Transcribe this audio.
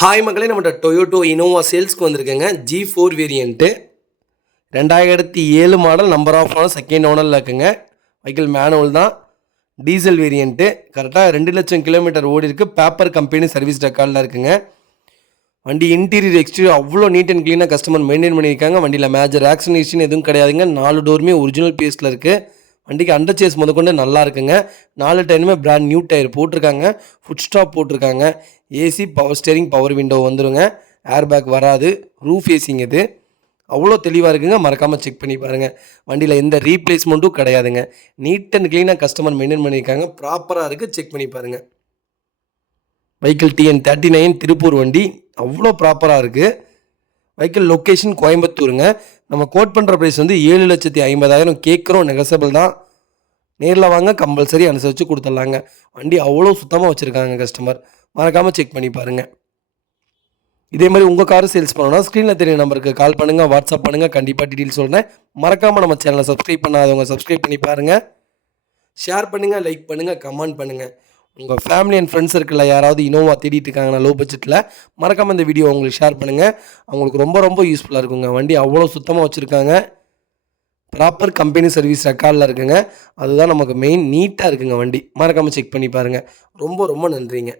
Hi மக்களே, நம்மகிட்ட Toyota Innova சேல்ஸ்க்கு வந்திருக்கேங்க. G4 variant 2007 model, number of owner, second ஓனரில் இருக்குங்க. வெஹிக்கிள் மேனுவல் தான், டீசல் வேரியண்ட்டு. கரெக்டாக 2,00,000 கிலோமீட்டர் ஓடி இருக்கு. பேப்பர் கம்பெனி சர்வீஸ் ரெக்கார்டில் இருக்குங்க. வண்டி இன்டீரியர் எக்ஸ்டீரியர் அவ்வளோ நீட் அண்ட் க்ளீனாக கஸ்டமர் மெயின்டைன் பண்ணியிருக்காங்க. வண்டியில் மேஜர் ஆக்சிடேஷன் எதுவும் கிடையாதுங்க. 4 டோருமே ஒரிஜினல் பீஸில் இருக்குது. வண்டிக்கு அண்டர் சேஸ் முதற்கொண்டு நல்லா இருக்குங்க. 4 டயருமே பிராண்ட் நியூ டயர் போட்டிருக்காங்க. ஃபுட் ஸ்டாப் போட்டிருக்காங்க. AC, power steering, power window வந்துடுங்க. ஏர் பேக் வராது. ரூஃப் ஏசிங் இது அவ்வளோ தெளிவாக இருக்குங்க. மறக்காமல் செக் பண்ணி பாருங்கள். வண்டியில் எந்த ரீப்ளேஸ்மெண்ட்டும் கிடையாதுங்க. நீட் அண்ட் க்ளீனாக கஸ்டமர் மெயின்டைன் பண்ணியிருக்காங்க. ப்ராப்பராக இருக்குது, செக் பண்ணி பாருங்கள். வெஹிக்கிள் TN39 திருப்பூர் வண்டி அவ்வளோ ப்ராப்பராக இருக்குது. வெஹிக்கிள் லொக்கேஷன் கோயம்புத்தூருங்க. நம்ம கோட் பண்ணுற ப்ரைஸ் வந்து 7,50,000 கேட்குறோம். நெகசபிள் தான். நேரில் வாங்க, கம்பல்சரி அனுசரித்து கொடுத்துட்லாங்க. வண்டி அவ்வளோ சுத்தமாக வச்சுருக்காங்க கஸ்டமர். மறக்காமல் செக் பண்ணி பாருங்கள். இதே மாதிரி உங்கள் கார் சேல்ஸ் பண்ணணும்னா ஸ்க்ரீனில் தெரிய நம்பருக்கு கால் பண்ணுங்கள், வாட்ஸ்அப் பண்ணுங்கள். கண்டிப்பாக டீட்டெயில் சொல்கிறேன். மறக்காமல் நம்ம சேனலை சப்ஸ்கிரைப் பண்ணாதவங்க சப்ஸ்கிரைப் பண்ணி பாருங்கள். ஷேர் பண்ணுங்கள், லைக் பண்ணுங்கள், கமெண்ட் பண்ணுங்கள். உங்கள் ஃபேமிலி அண்ட் ஃப்ரெண்ட்ஸ் சர்க்கிளில் யாராவது இனோவா தேடிட்டு இருக்காங்கன்னா லோ பட்ஜெட்டில், மறக்காமல் இந்த வீடியோ உங்களுக்கு ஷேர் பண்ணுங்கள். அவங்களுக்கு ரொம்ப ரொம்ப யூஸ்ஃபுல்லாக இருக்குங்க. வண்டி அவ்வளோ சுத்தமாக வச்சுருக்காங்க. ப்ராப்பர் கம்பெனி சர்வீஸ் ரெக்கார்டில் இருக்குங்க. அதுதான் நமக்கு மெயின். நீட்டாக இருக்குங்க வண்டி. மறக்காமல் செக் பண்ணி பாருங்கள். ரொம்ப ரொம்ப நன்றிங்க.